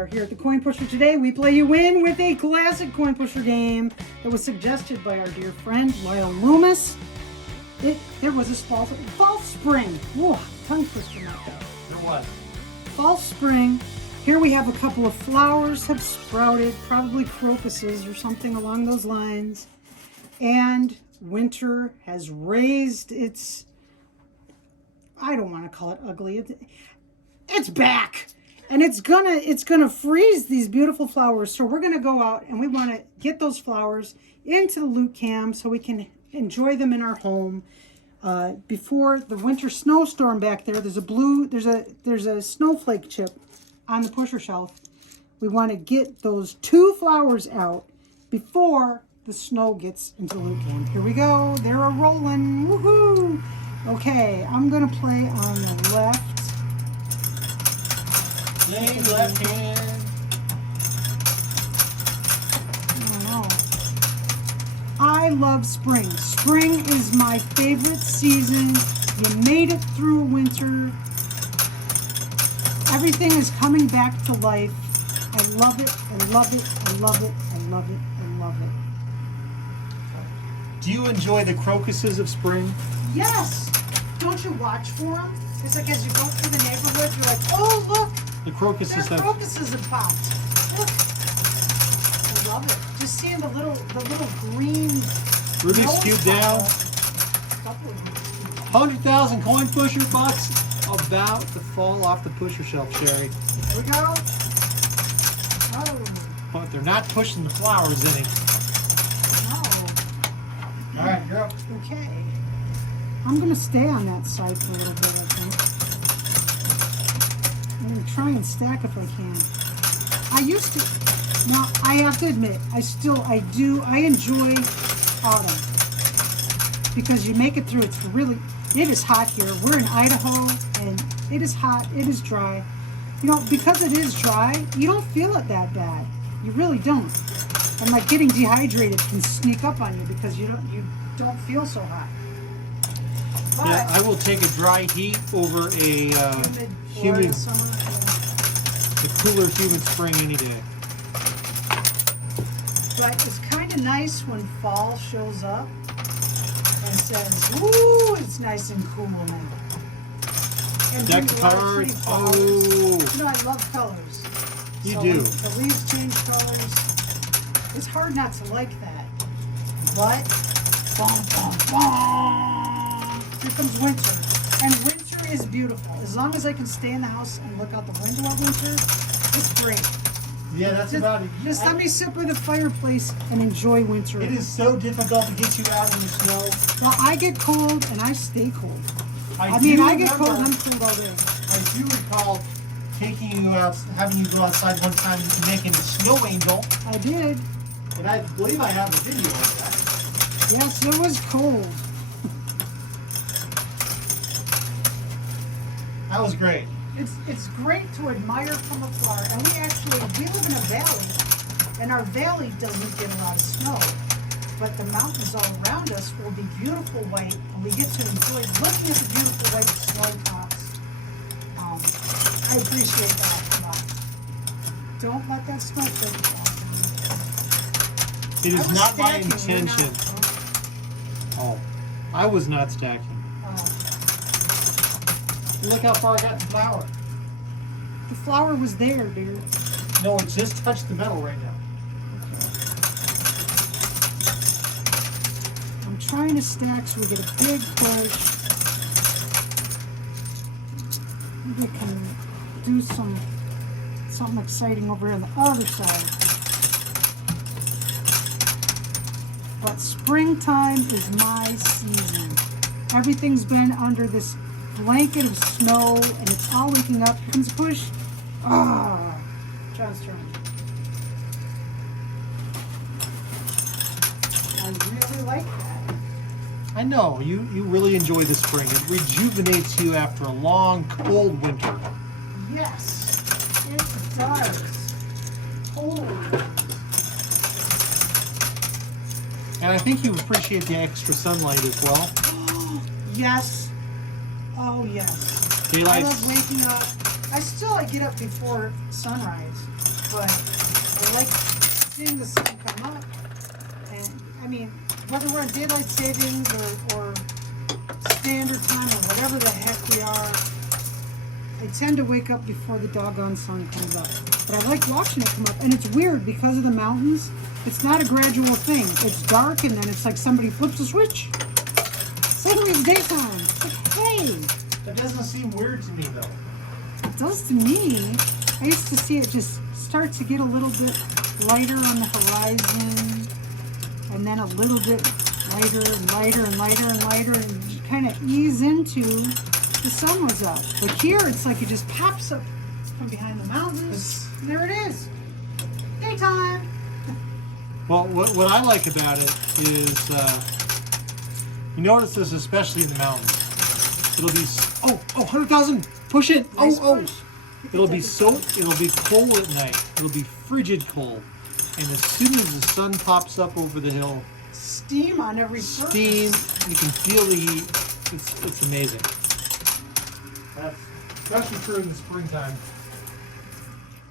are here at the Coin Pusher. Today we play you in with a classic Coin Pusher game that was suggested by our dear friend Lyle Loomis. There was this false spring. Whoa, tongue twister like that. There was. False spring. Here we have a couple of flowers have sprouted, probably crocuses or something along those lines. And winter has raised its, I don't want to call it ugly. It's back. And it's gonna freeze these beautiful flowers. So we're gonna go out and we want to get those flowers into the loot cam so we can enjoy them in our home. Before the winter snowstorm back there, there's a snowflake chip on the pusher shelf. We want to get those 2 flowers out before the snow gets into the loot cam. Here we go. They're a rolling. Woohoo! Okay, I'm gonna play on the left. Yay, left hand. Oh, no. I love spring. Spring is my favorite season. You made it through winter. Everything is coming back to life. I love it. I love it. I love it. I love it. I love it. Do you enjoy the crocuses of spring? Yes! Don't you watch for them? It's like as you go through the neighborhood, you're like, oh, look! The crocuses Their have... crocuses have popped. Look. I love it. Just seeing the little green... Ruby rose skewed pop down. up. 100,000 coin pusher bucks about to fall off the pusher shelf, Sherry. Here we go. Oh, But they're not pushing the flowers any. no. All right, you're up. Okay. I'm going to stay on that side for a little bit, I think. I'm going to try and stack if I can. I used to... Now, I have to admit, I enjoy autumn. Because you make it through, it is hot here. We're in Idaho, and it is hot, it is dry. You know, because it is dry, you don't feel it that bad. You really don't. And like getting dehydrated can sneak up on you because you don't feel so hot. But Yeah, I will take a dry heat over a Florida summer, cooler humid spring any day. but it's kind of nice when fall shows up and says, "Ooh, it's nice and cool now." And Deck brings the a lot of pretty cards. flowers. Oh, You know, I love colors. You So do. when the leaves change colors. It's hard not to like that. But, bum, bum, bum, here comes winter. And winter is beautiful. As long as I can stay in the house and look out the window at winter, it's great. yeah, that's about it. Just let me sit by the fireplace and enjoy winter. It is so difficult to get you out in the snow. Well, I get cold and I stay cold. I do get cold and remember- I'm cold all day. I do recall taking you out, having you go outside one time and making a snow angel, I did. and I believe I have a video of that. Yes, it was cold. That was great. It's great to admire from afar, and we live in a valley, and our valley doesn't get a lot of snow, but the mountains all around us will be beautiful white, and we get to enjoy looking at the beautiful white snow tops. I appreciate that a lot. Don't let that snow flake fall. It I is was not my stacking, you're not. intention. Oh, I was not stacking. Look how far I got the flower. The flower was there, dear. No, it just touched the metal right now. I'm trying to stack so we get a big push. Maybe I can do something exciting over here on the other side. But springtime is my season. Everything's been under this blanket of snow and it's all waking up. Here comes a push. Ah, John's turn. I really like that. I know, you really enjoy the spring. It rejuvenates you after a long, cold winter. Yes, it does. Cold. And I think you appreciate the extra sunlight as well. Yes. Oh, yes. I Daylight. love waking up. I get up before sunrise. but I like seeing the sun come up. And I mean, whether we're on daylight savings or standard time or whatever the heck we are, I tend to wake up before the doggone sun comes up. But I like watching it come up. And it's weird because of the mountains. It's not a gradual thing. It's dark and then it's like somebody flips a switch. Suddenly it's daytime. It's like, hey. That doesn't seem weird to me though. It does to me. I used to see it just start to get a little bit lighter on the horizon. And then a little bit lighter and lighter and lighter and lighter. And kind of ease into the sun was up. But here it's like it just pops up from behind the mountains. And there it is. Daytime. Well, what I like about it is, you notice this especially in the mountains. It'll be, 100,000, push it, Nice push. It'll be cold at night. It'll be frigid cold. And as soon as the sun pops up over the hill, Steam on every surface. steam, you can feel the heat. It's amazing. That's especially true in the springtime.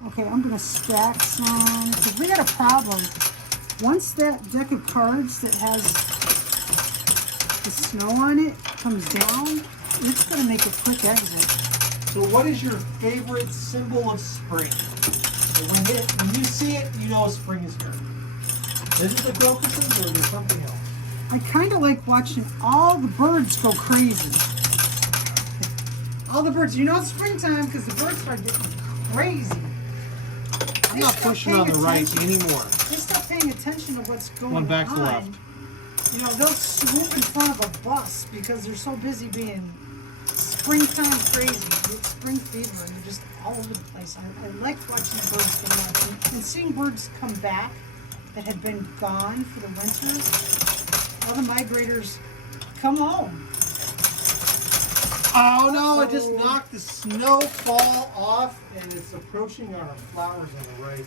Okay, I'm gonna stack some, because we got a problem. Once that deck of cards that has the snow on it comes down, it's gonna make a quick exit. So what is your favorite symbol of spring? So when you see it, you know spring is here. Is it the crocuses or is it something else? I kind of like watching all the birds go crazy. All the birds, you know it's springtime because the birds start getting crazy. I'm not pushing on the right anymore. They stop paying attention to what's going on. One back to left. You know, they'll swoop in front of a bus because they're so busy being springtime crazy. It's spring fever and they're just all over the place. I like watching the birds go out and seeing birds come back that had been gone for the winter. All the migrators come home. Oh no, it just knocked the snowfall off and it's approaching our flowers on the right.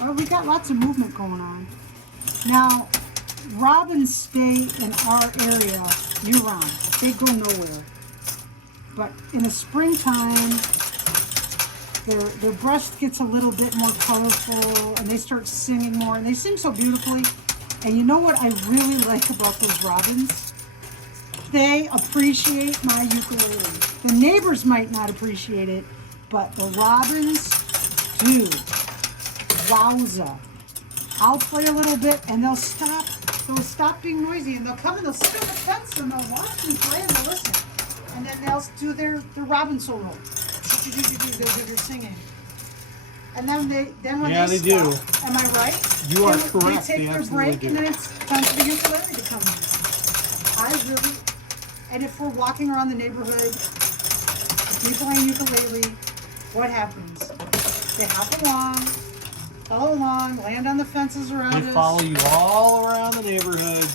Well, we got lots of movement going on. Now, robins stay in our area year-round. They go nowhere. But in the springtime, their breast gets a little bit more colorful and they start singing more. And they sing so beautifully. And you know what I really like about those robins? They appreciate my ukulele. The neighbors might not appreciate it, but the robins do. Wowza. I'll play a little bit and they'll stop. They'll stop being noisy and they'll come and they'll sit on the fence and they'll watch me play and they'll listen. And then they'll do their robin solo. They're singing. And then when they do. stop, am I right? You are Then correct. They take their absolutely break do. and then it's time for the ukulele to come in. And if we're walking around the neighborhood, if people playing ukulele, what happens? They hop along, follow along, land on the fences around They us. follow you all around the neighborhood.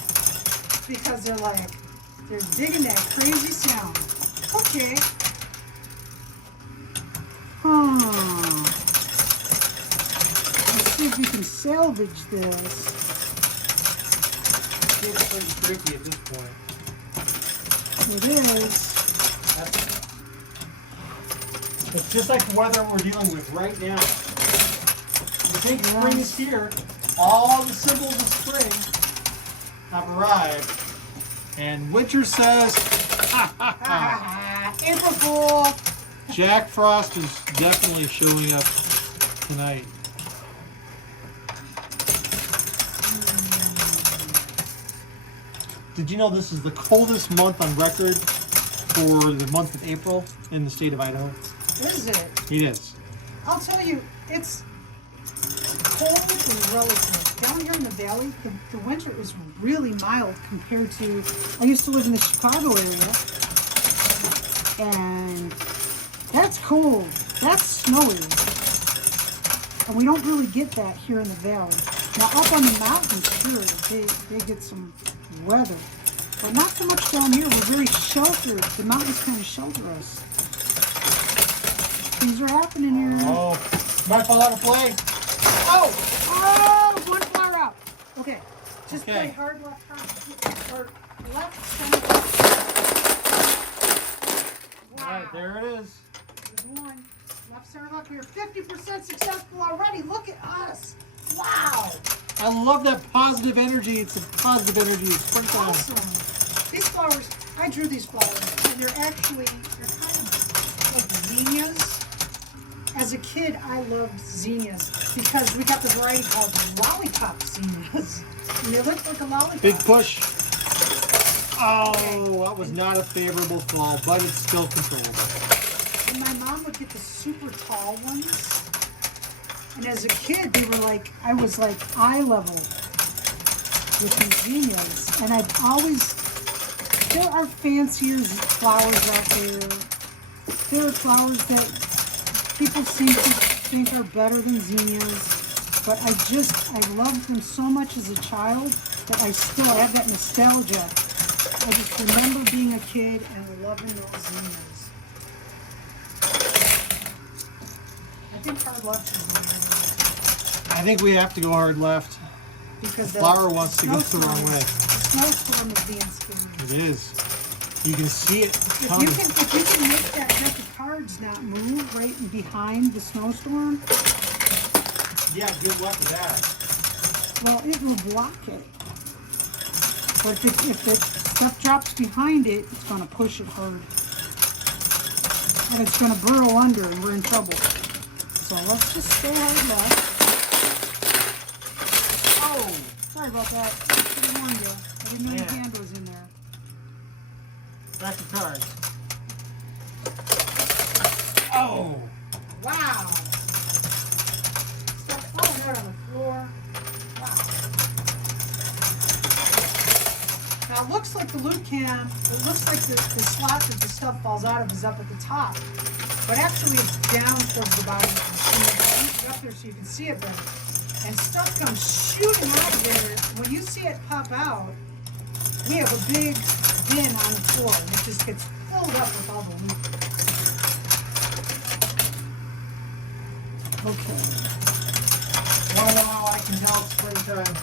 Because they're digging that crazy sound. Okay. Let's see if we can salvage this. It's pretty tricky at this point. It is. It's just like the weather we're dealing with right now. You think spring is here, all the symbols of spring have arrived, and winter says, ha ha ha. April Fool. Jack Frost is definitely showing up tonight. Did you know this is the coldest month on record for the month of April in the state of Idaho? Is it? It is. I'll tell you, it's cold and relative. Down here in the valley, the winter is really mild compared to, I used to live in the Chicago area, and that's cold, that's snowy, and we don't really get that here in the valley. Now up on the mountains, sure, they get some weather, but not so much down here. We're very sheltered. The mountains kind of shelter us. Things are happening here. Oh, might fall out of play. Oh! Oh! One flower out. Okay. Just play Okay. hard left turn. Or left center. Wow. All right, there it is. There's one. Left center left. We're 50% successful already. Look at us. Wow. I love that positive energy. It's a positive energy. It's springtime. Awesome. These flowers, I drew these flowers, and they're kind of like zinnias. As a kid, I loved zinnias because we got the variety called lollipop zinnias. And they look like a lollipop. Big push. Oh, that was not a favorable fall, but it's still controllable. And my mom would get the super tall ones. And as a kid, they were like, I was like eye level with these zinnias. And I've always, there are fancier flowers out there. There are flowers that people seem to think are better than zinnias. But I loved them so much as a child that I still have that nostalgia. I just remember being a kid and loving those zinnias. I think hard left is the I think we have to go hard left. because The flower wants to go the wrong way. The snowstorm is being scary. It is. You can see it If coming. you can make that deck of cards not move right behind the snowstorm, Yeah, good luck with that. well, it will block it. But if the stuff drops behind it, it's going to push it hard. And it's going to burrow under and we're in trouble. So let's just go hard left. Oh, sorry about that. Should have warned you. I didn't know your Yeah. hand was in there. Back to cards. Oh! Wow. Stuff falling out on the floor. Wow. Now it looks like the loot can, it looks like the slot that the stuff falls out of is up at the top. But actually it's down towards the bottom of the machine. I moved it up there so you can see it better. And stuff comes shooting out of there. When you see it pop out, we have a big bin on the floor and it just gets filled up with all the loot. Okay. Wow, I can tell it's springtime.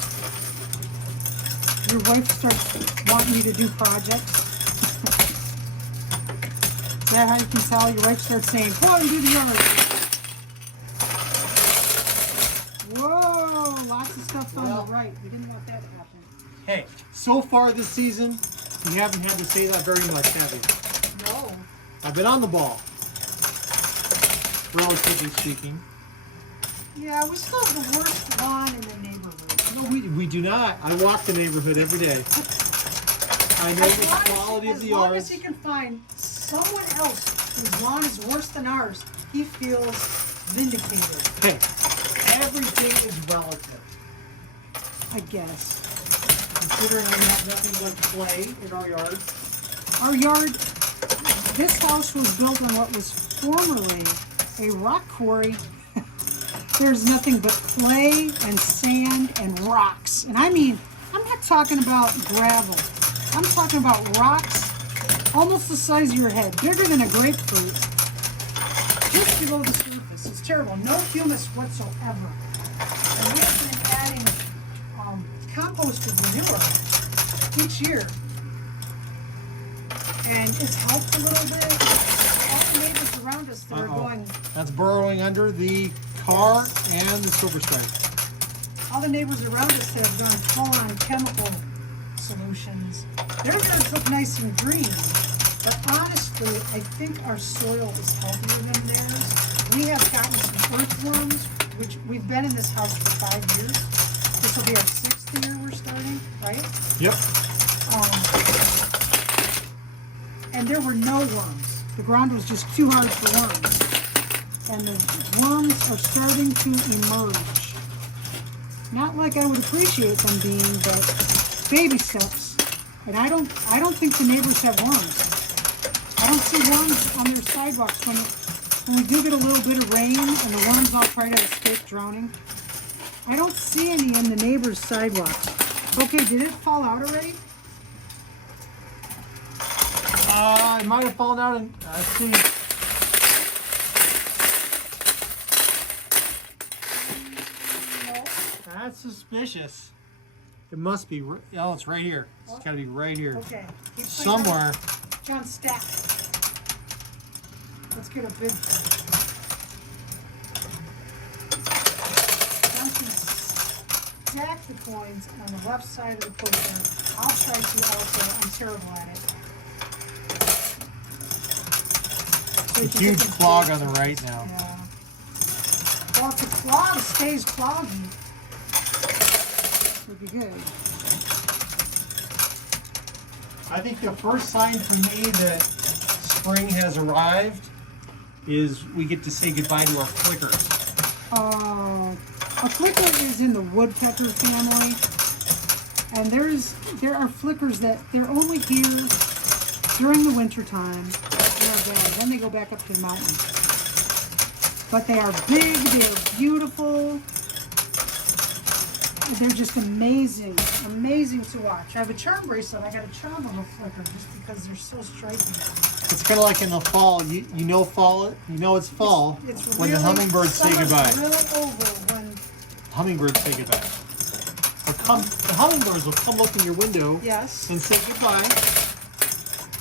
Your wife starts wanting you to do projects. Is that how you can tell? Your wife starts saying, go out and do the yard. Whoa, lots of stuff on Well. the right. We didn't want that to happen. Hey, so far this season, we haven't had to say that very much, have we? No. I've been on the ball, relatively speaking. Yeah, we still have the worst lawn in the neighborhood. No, we do not. I walk the neighborhood every day. I know the quality of the As long yard. as he can find someone else whose lawn is worse than ours, he feels vindicated, Hey, everything is relative. I guess. Considering we have nothing but clay in our yard. Our yard, this house was built on what was formerly a rock quarry. There's nothing but clay and sand and rocks. And I mean, I'm not talking about gravel. I'm talking about rocks almost the size of your head, bigger than a grapefruit, just below the surface. It's terrible. No humus whatsoever. And we have been adding composted manure each year. And it's helped a little bit. All the neighbors around us that are going, That's burrowing under the car and the silver stripe. all the neighbors around us that have gone full on chemical solutions, their yards look nice and green. But honestly, I think our soil is healthier than theirs. We have gotten some earthworms, which we've been in this house for 5 years. This will be our 6th year we're starting, right? Yep. And there were no worms. The ground was just too hard for worms. And the worms are starting to emerge. Not like I would appreciate them being, but baby steps. And I don't think the neighbors have worms. I don't see worms on their sidewalks when we do get a little bit of rain and the worms all try to escape drowning. I don't see any in the neighbors' sidewalks. Okay, did it fall out already? It might have fallen out and let's see. No. That's suspicious. It must be. Oh, it's right here. It's got to be right here. Okay. Keep playing Somewhere. John, stack. Let's get a big. stack the coins on the left side of the pusher. I'll try to also. I'm terrible at it. So A you can huge get them clog clear. on the right now. Yeah. Well, if the clog stays cloggy, it'll be good. I think the first sign for me that spring has arrived is we get to say goodbye to our flickers. A flicker is in the woodpecker family, and there are flickers that they're only here during the winter time. Then they go back up to the mountains. But they are big, they are beautiful. They're just amazing, amazing to watch. I have a charm bracelet. I got a charm of a flicker just because they're so striking. It's kind of like in the fall. You know fall. You know it's fall It's when the really- hummingbirds say summer's goodbye. really over when, Hummingbirds say goodbye. The hummingbirds will come look in your window yes, and say goodbye.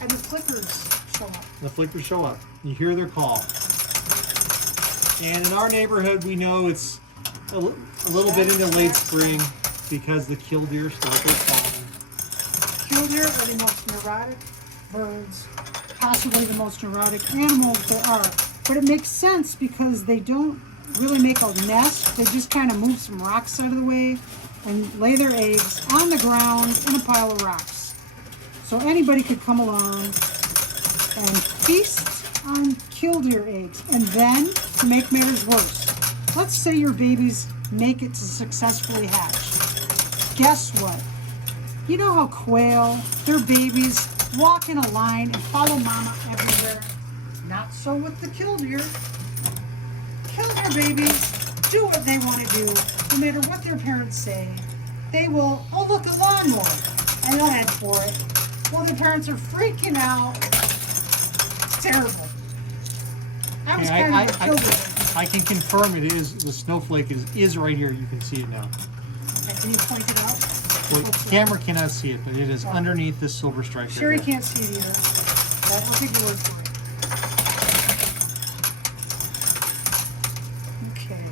and the flickers show up. The flickers show up. You hear their call. And in our neighborhood, we know it's a little bit into late spring because the killdeer start their calling. Killdeer are the most neurotic birds, possibly the most neurotic animals there are. But it makes sense because they don't really make a nest. They just kind of move some rocks out of the way and lay their eggs on the ground in a pile of rocks. So anybody could come along and feast on killdeer eggs. And then, to make matters worse, let's say your babies make it to successfully hatch. Guess what? You know how quail, their babies, walk in a line and follow mama everywhere? Not so with the killdeer. Killdeer babies do what they want to do, no matter what their parents say. They will, oh look, a lawnmower, and they'll head for it. Well, their parents are freaking out. It's terrible. I was Yeah, kind of a killdeer. I can confirm it is. The snowflake is right here. You can see it now. Okay, can you point it out? Well, the camera cannot see it, but it is underneath this silver stripe. right Sherry there. can't see it either. But we'll take your word for it. Okay.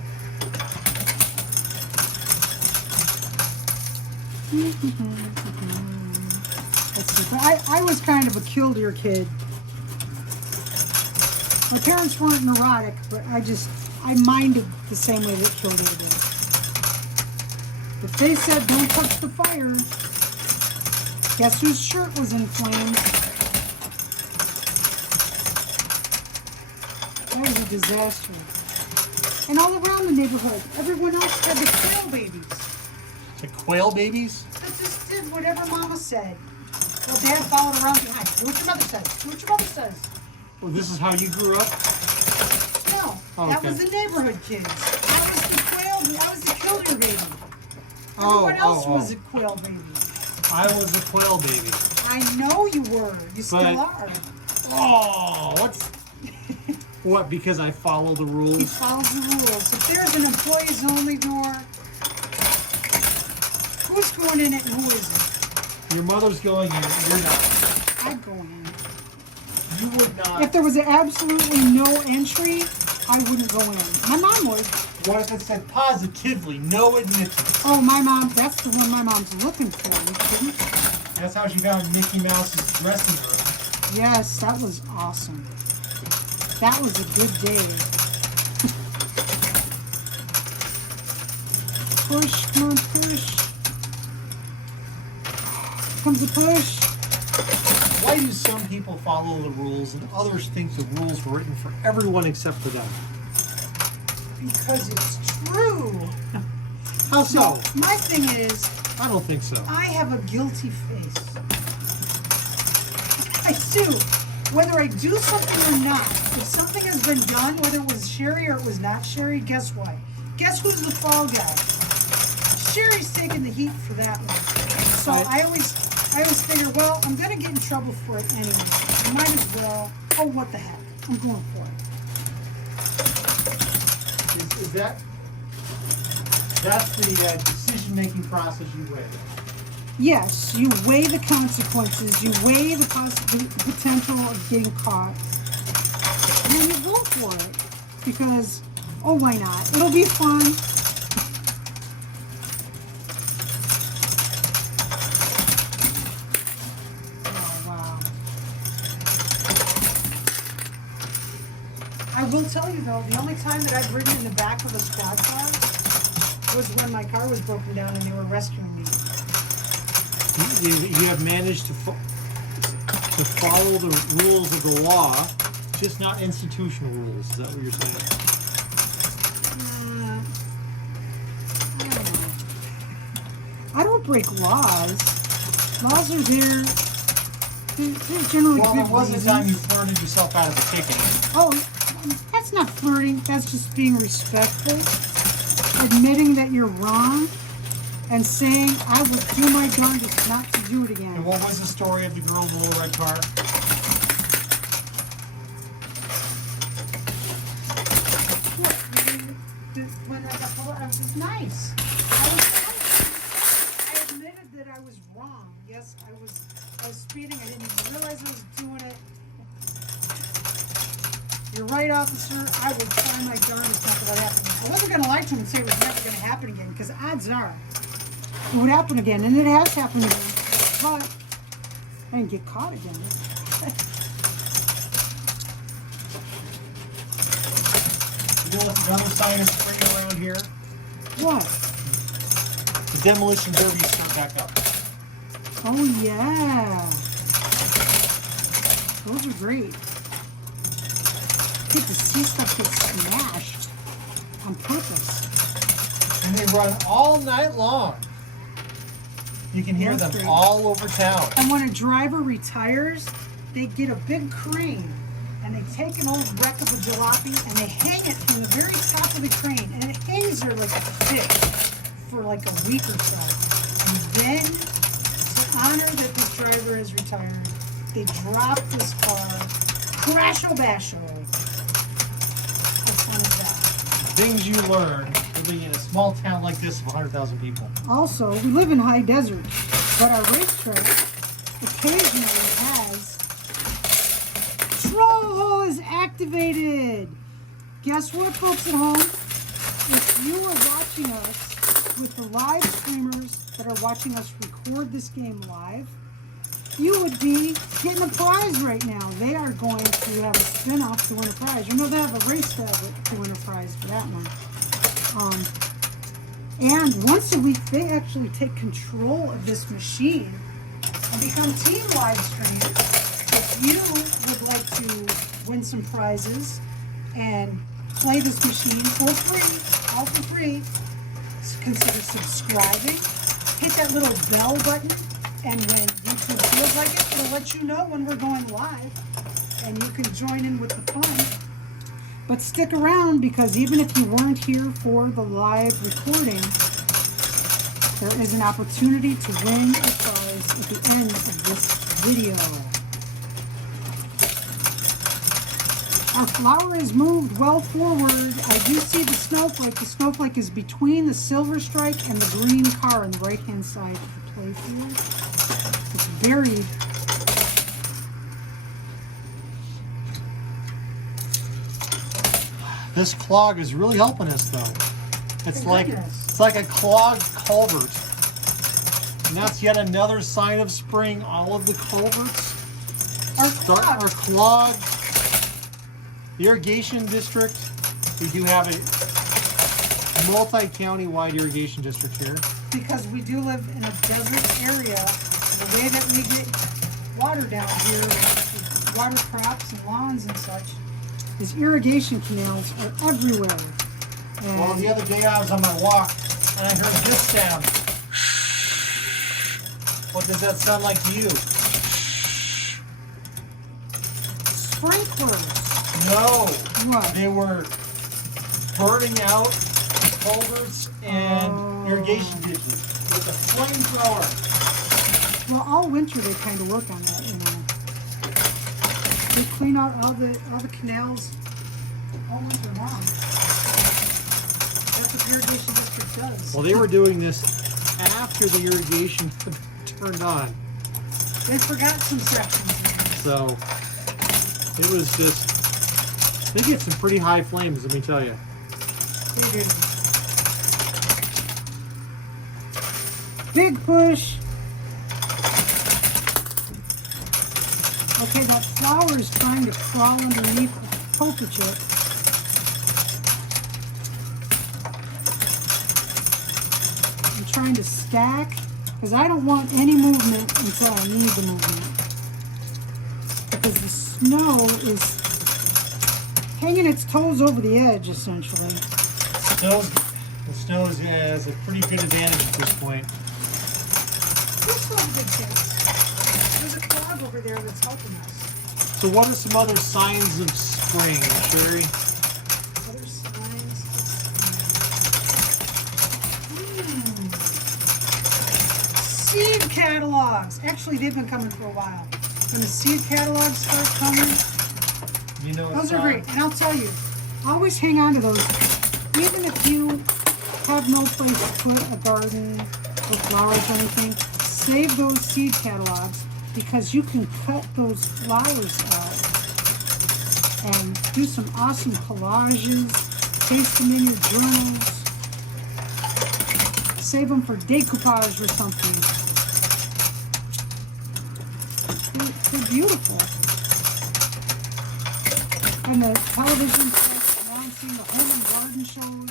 Let's see. But I was kind of a killdeer kid. My parents weren't neurotic, but I minded the same way that killdeer did. If they said don't touch the fire, guess whose shirt was in flames? That was a disaster. And all around the neighborhood, everyone else had the quail babies. The quail babies? That just did whatever mama said. Well, dad followed around behind. Do what your mother says. Do what your mother says. Well, this is how you grew up? No, Oh, that okay. was the neighborhood kids. I was the quail, I was the killdeer baby. Oh, Everyone else oh, was oh. a quail baby. I was a quail baby. I know you were. You still But- are. Oh, what's... What, because I follow the He rules? follows the rules. If there's an employees only door, who's going in it and who isn't? Your mother's going in, you're not. I'd go in. You would not. If there was absolutely no entry, I wouldn't go in. My mom would. What if it said positively, no admittance? Oh, my mom, that's the one my mom's looking for. You kidding? That's how she found Mickey Mouse's dressing room. Yes, that was awesome. That was a good day. Push, come on, push. Comes a push. Why do some people follow the rules and others think the rules were written for everyone except for them? Because it's true. How so? My thing is, I don't think so. I have a guilty face. I do. Whether I do something or not, if something has been done, whether it was Sherry or it was not Sherry, guess what? Guess who's the fall guy? Sherry's taking the heat for that one. So I always figure, well, I'm gonna get in trouble for it anyway. I might as well. Oh, what the heck? I'm going for it. Is that's the decision-making process you weigh? Yes, you weigh the consequences, you weigh the potential of getting caught, and then you go for it. Because, oh, why not? It'll be fun. will tell you though, the only time that I've ridden in the back of a squad car was when my car was broken down and they were rescuing me. You have managed to follow the rules of the law, just not institutional rules. Is that what you're saying? I don't know. I don't break laws. Laws are there. They're generally Well, good there was a reasons. time you flirted yourself out of a ticket. Oh, that's not flirting. That's just being respectful. Admitting that you're wrong and saying, I will do my darndest not to do it again. And what was the story of the girl in the little red car? When I got pulled over, I was just nice. I admitted that I was wrong. Yes, I was speeding. I didn't realize I was doing it. You're right, officer. I would try my darndest not to let it happen. I wasn't going to lie to him and say it was never going to happen again, because odds are it would happen again, and it has happened again. But I didn't get caught again. You know what's another sign of spring around here? What? The demolition derby start back up. Oh, yeah. Those are great. Get to see stuff get smashed on purpose. And they run all night long. You can hear That's them great. all over town. And when a driver retires, they get a big crane and they take an old wreck of a jalopy and they hang it from the very top of the crane. And it hangs there like a fish for like a week or so. And then, to honor that this driver has retired, they drop this car, crash-o-bash-o. How fun is that? Things you learn living in a small town like this of 100,000 people. Also, we live in high desert, but our racetrack occasionally has troll hole is activated. Guess what, folks at home? If you are watching us with the live streamers that are watching us record this game live, you would be getting a prize right now. They are going to have a spin-off to win a prize. You know they have a race to win a prize for that one. And once a week, they actually take control of this machine and become team live streamers. If you would like to win some prizes and play this machine for free, all for free, consider subscribing. Hit that little bell button, and when YouTube feels like it, it'll let you know when we're going live, and you can join in with the fun. But stick around, because even if you weren't here for the live recording, there is an opportunity to win a prize at the end of this video. Our flower is moved well forward. I do see the snowflake. The snowflake is between the silver strike and the green car on the right-hand side of the playfield. It's buried. This clog is really helping us, though. It's Oh, like goodness. it's like a clogged culvert, and that's yet another sign of spring. All of the culverts are clogged. The irrigation district, we do have a multi-county wide irrigation district here. Because we do live in a desert area, the way that we get water down here, with water crops and lawns and such, is irrigation canals are everywhere. And Well, the other day I was on my walk and I heard this sound. What does that sound like to you? sprinklers. No, What? they were burning out culverts and Oh. irrigation ditches with a flamethrower. Well, all winter they kind of work on that, you know. They clean out all the canals all winter long. That's what the irrigation district does. Well, they were doing this after the irrigation turned on, They forgot some sections. so it was just. They get some pretty high flames, let me tell you. They do. Big push. Okay, that flower is trying to crawl underneath a poker chip. trying to stack because I don't want any movement until I need the movement. Because the snow is hanging its toes over the edge, essentially. The snow has a pretty good advantage at this point. This one's a big case. There's a clog over there that's helping us. So what are some other signs of spring, Sherry? Other signs. Seed catalogs. Actually, they've been coming for a while. When the seed catalogs start coming, You know those are great. And I'll tell you, always hang on to those. Even if you have no place to put a garden or flowers or anything, save those seed catalogs because you can cut those flowers out and do some awesome collages, paste them in your journals, save them for decoupage or something. They're beautiful. And the television sets announcing the home and garden shows.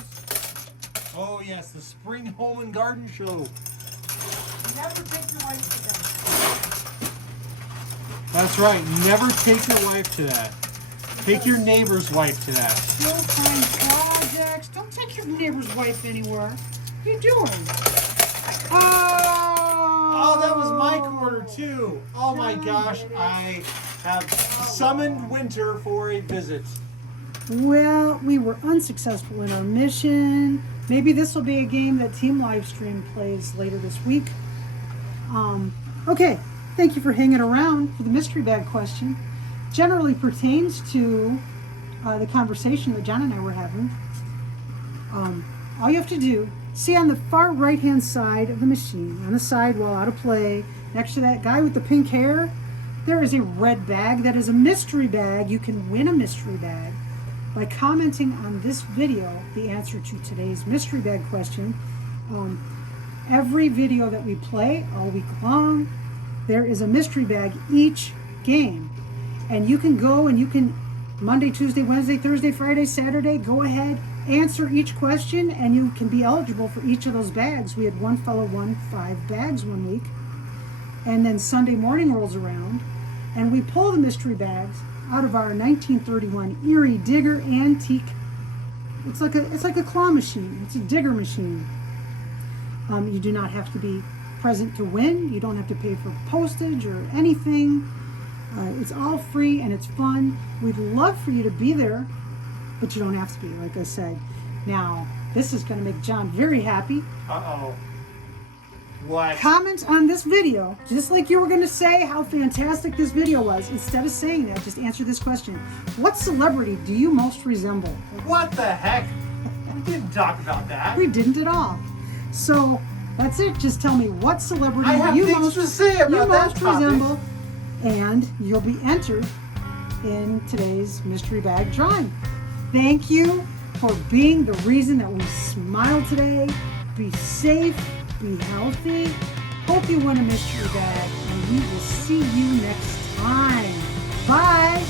Oh yes, the spring home and garden show. Never take your wife to that. That's right. Never take your wife to that. Take your neighbor's wife to that. Still find projects. Don't take your neighbor's wife anywhere. What are you doing? Oh, that was my corner too. Oh my gosh, I have summoned winter for a visit. Well, we were unsuccessful in our mission. Maybe this will be a game that Team Livestream plays later this week. Okay, thank you for hanging around for the mystery bag question. Generally pertains to the conversation that John and I were having. All you have to do, see on the far right hand side of the machine, on the sidewall out of play, next to that guy with the pink hair, there is a red bag that is a mystery bag. You can win a mystery bag by commenting on this video the answer to today's mystery bag question. Every video that we play all week long, there is a mystery bag each game. And you can go and you can, Monday, Tuesday, Wednesday, Thursday, Friday, Saturday, go ahead, answer each question, and you can be eligible for each of those bags. We had one fellow won 5 bags one week. And then Sunday morning rolls around, and we pull the mystery bags out of our 1931 Erie Digger Antique. It's like a claw machine. It's a digger machine. You do not have to be present to win. You don't have to pay for postage or anything. It's all free and it's fun. We'd love for you to be there, but you don't have to be, like I said. Now, this is going to make John very happy. Uh-oh. What? Comment on this video, just like you were going to say how fantastic this video was. Instead of saying that, just answer this question. What celebrity do you most resemble? What the heck? We didn't talk about that. We didn't at all. So, that's it. Just tell me what celebrity I have you things most, to say about you that most topic. resemble, and you'll be entered in today's mystery bag drawing. Thank you for being the reason that we smiled today. Be safe, be healthy. Hope you win a mystery bag, and we will see you next time. Bye.